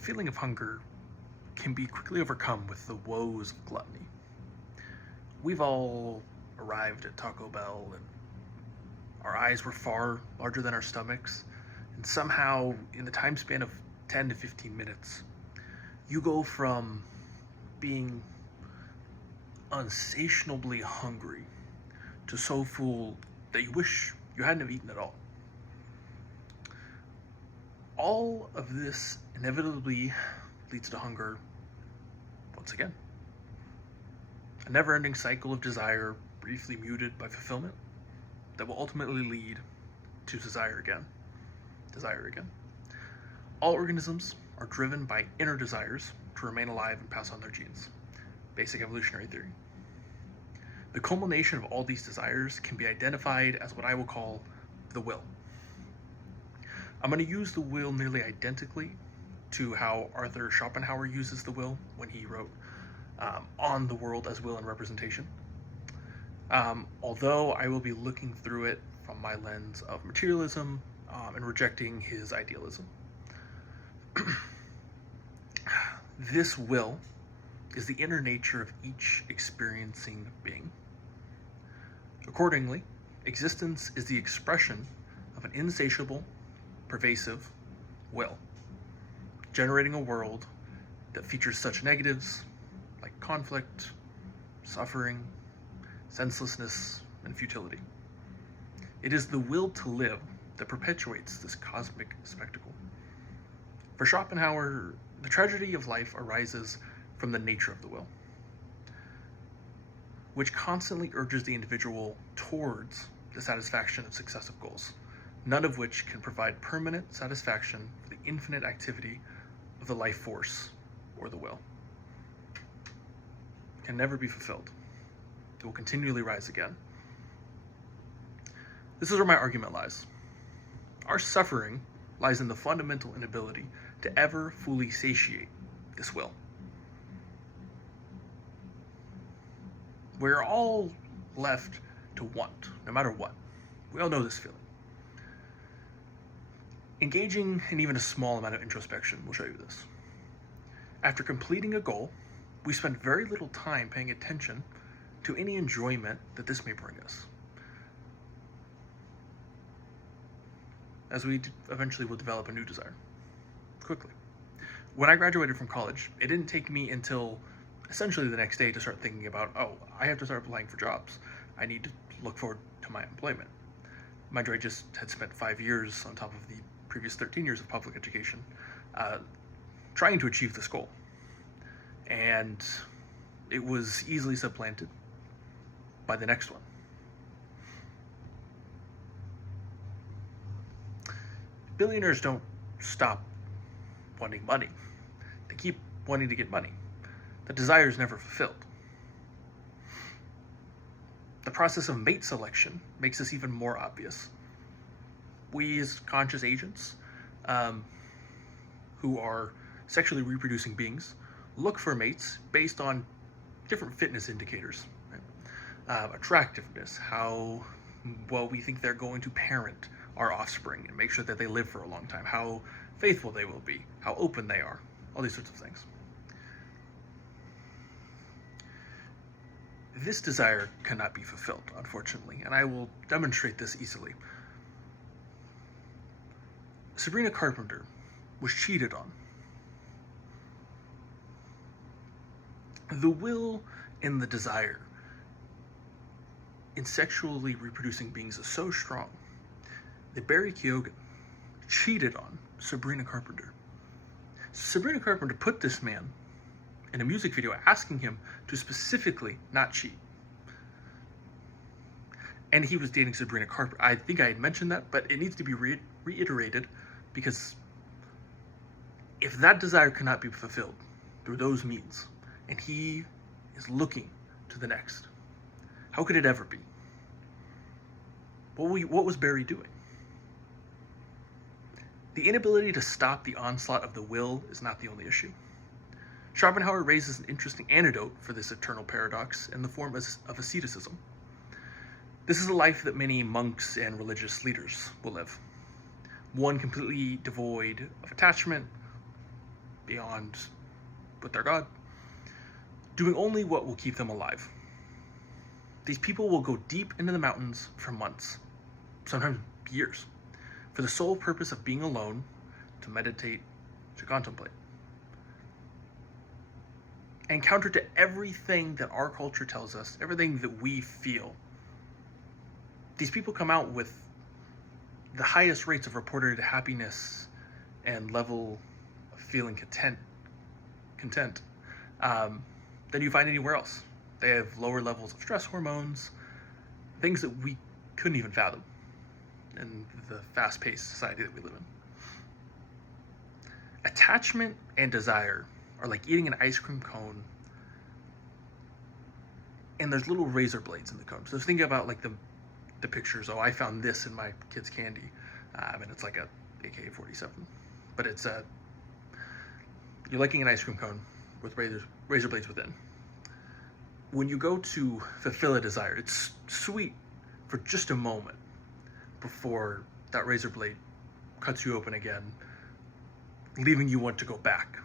feeling of hunger can be quickly overcome with the woes of gluttony. We've all arrived at Taco Bell and our eyes were far larger than our stomachs, and somehow, in the time span of 10 to 15 minutes, you go from being unsatiably hungry to so full that you wish you hadn't have eaten at all. All of this inevitably leads to hunger once again. A never-ending cycle of desire briefly muted by fulfillment that will ultimately lead to desire again. All organisms are driven by inner desires to remain alive and pass on their genes. Basic evolutionary theory. The culmination of all these desires can be identified as what I will call the will. I'm going to use the will nearly identically to how Arthur Schopenhauer uses the will when he wrote On the World as Will and Representation. Although I will be looking through it from my lens of materialism and rejecting his idealism. This will is the inner nature of each experiencing being. Accordingly, existence is the expression of an insatiable, pervasive will, generating a world that features such negatives like conflict, suffering, senselessness, and futility. It is the will to live that perpetuates this cosmic spectacle. For Schopenhauer, the tragedy of life arises from the nature of the will, which constantly urges the individual towards the satisfaction of successive goals, none of which can provide permanent satisfaction for the infinite activity of the life force or the will. It can never be fulfilled. It will continually rise again. This is where my argument lies. Our suffering lies in the fundamental inability to ever fully satiate this will. We're all left to want, no matter what. We all know this feeling. Engaging in even a small amount of introspection will show you this. After completing a goal, we spend very little time paying attention to any enjoyment that this may bring us, as we eventually will develop a new desire quickly. When I graduated from college, it didn't take me until essentially the next day to start thinking about, I have to start applying for jobs. I need to look forward to my employment. Mind you, I just had spent 5 years on top of the previous 13 years of public education trying to achieve this goal. And it was easily supplanted by the next one. Billionaires don't stop wanting money. They keep wanting to get money. The desire is never fulfilled. The process of mate selection makes this even more obvious. We as conscious agents who are sexually reproducing beings look for mates based on different fitness indicators. Right? Attractiveness, how well we think they're going to parent our offspring and make sure that they live for a long time, how faithful they will be, how open they are, all these sorts of things. This desire cannot be fulfilled, unfortunately, and I will demonstrate this easily. Sabrina Carpenter was cheated on. The will and the desire in sexually reproducing beings is so strong that Barry Keoghan cheated on Sabrina Carpenter. Sabrina Carpenter put this man in a music video asking him to specifically not cheat. And he was dating Sabrina Carpenter. I think I had mentioned that, but it needs to be reiterated, because if that desire cannot be fulfilled through those means, and he is looking to the next, how could it ever be? What was Barry doing? The inability to stop the onslaught of the will is not the only issue. Schopenhauer raises an interesting antidote for this eternal paradox in the form of asceticism. This is a life that many monks and religious leaders will live. One completely devoid of attachment, beyond with their God, doing only what will keep them alive. These people will go deep into the mountains for months, sometimes years, for the sole purpose of being alone, to meditate, to contemplate. And counter to everything that our culture tells us, everything that we feel, these people come out with the highest rates of reported happiness and level of feeling content than you find anywhere else. They have lower levels of stress hormones, things that we couldn't even fathom in the fast-paced society that we live in. Attachment and desire are like eating an ice cream cone, and there's little razor blades in the cone. So just think about like the pictures. Oh, I found this in my kid's candy, and it's like a AK-47, but it's you're liking an ice cream cone with razor blades within. When you go to fulfill a desire, it's sweet for just a moment before that razor blade cuts you open again, leaving you want to go back.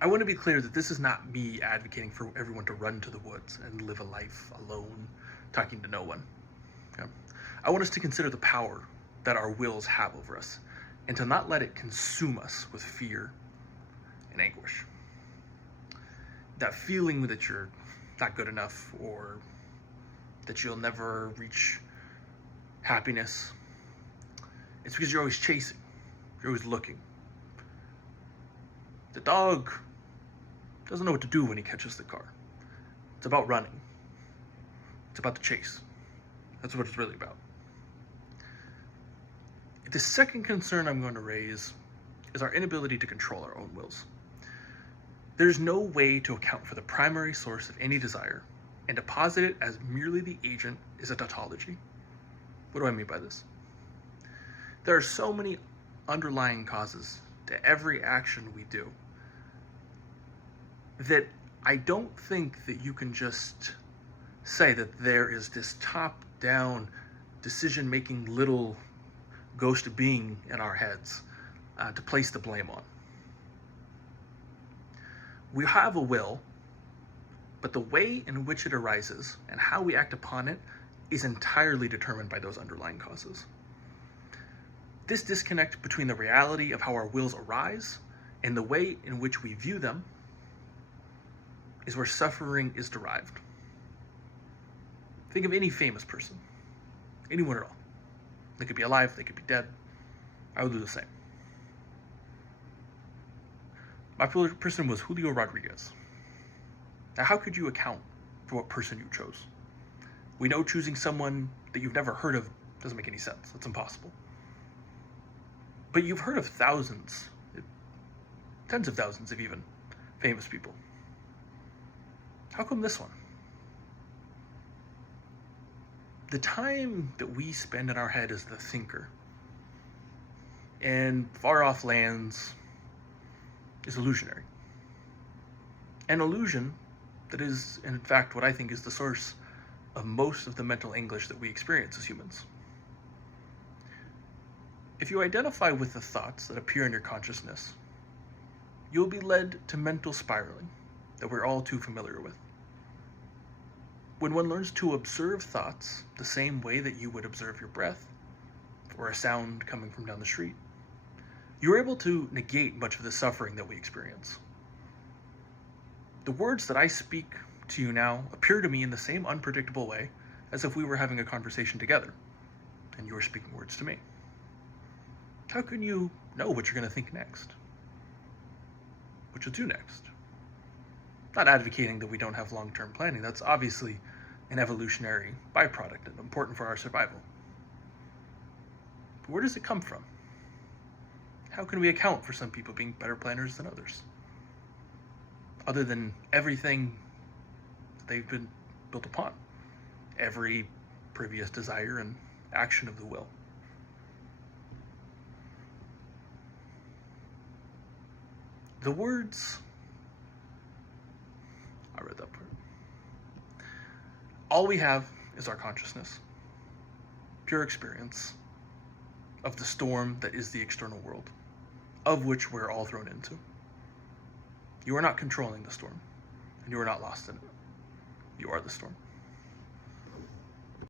I want to be clear that this is not me advocating for everyone to run to the woods and live a life alone, talking to no one. Okay? I want us to consider the power that our wills have over us, and to not let it consume us with fear and anguish. That feeling that you're not good enough, or that you'll never reach happiness, it's because you're always chasing, you're always looking. The dog doesn't know what to do when he catches the car. It's about running. It's about the chase. That's what it's really about. The second concern I'm going to raise is our inability to control our own wills. There's no way to account for the primary source of any desire, and to posit it as merely the agent is a tautology. What do I mean by this? There are so many underlying causes to every action we do that I don't think that you can just say that there is this top-down decision-making little ghost being in our heads to place the blame on. We have a will, but the way in which it arises and how we act upon it is entirely determined by those underlying causes. This disconnect between the reality of how our wills arise and the way in which we view them is where suffering is derived. Think of any famous person, anyone at all. They could be alive, they could be dead. I would do the same. My favorite person was Julio Rodriguez. Now, how could you account for what person you chose? We know choosing someone that you've never heard of doesn't make any sense. It's impossible. But you've heard of thousands, tens of thousands of even, famous people. How come this one? The time that we spend in our head as the thinker in far-off lands is illusionary. An illusion that is, in fact, what I think is the source of most of the mental anguish that we experience as humans. If you identify with the thoughts that appear in your consciousness, you'll be led to mental spiraling that we're all too familiar with. When one learns to observe thoughts the same way that you would observe your breath or a sound coming from down the street, you're able to negate much of the suffering that we experience. The words that I speak to you now appear to me in the same unpredictable way as if we were having a conversation together and you were speaking words to me. How can you know what you're going to think next? What you'll do next? Not advocating that we don't have long-term planning. That's obviously an evolutionary byproduct and important for our survival. But where does it come from? How can we account for some people being better planners than others? Other than everything they've been built upon, every previous desire and action of the will. The words, I read that part. All we have is our consciousness, pure experience, of the storm that is the external world, of which we're all thrown into. You are not controlling the storm, and you are not lost in it. You are the storm.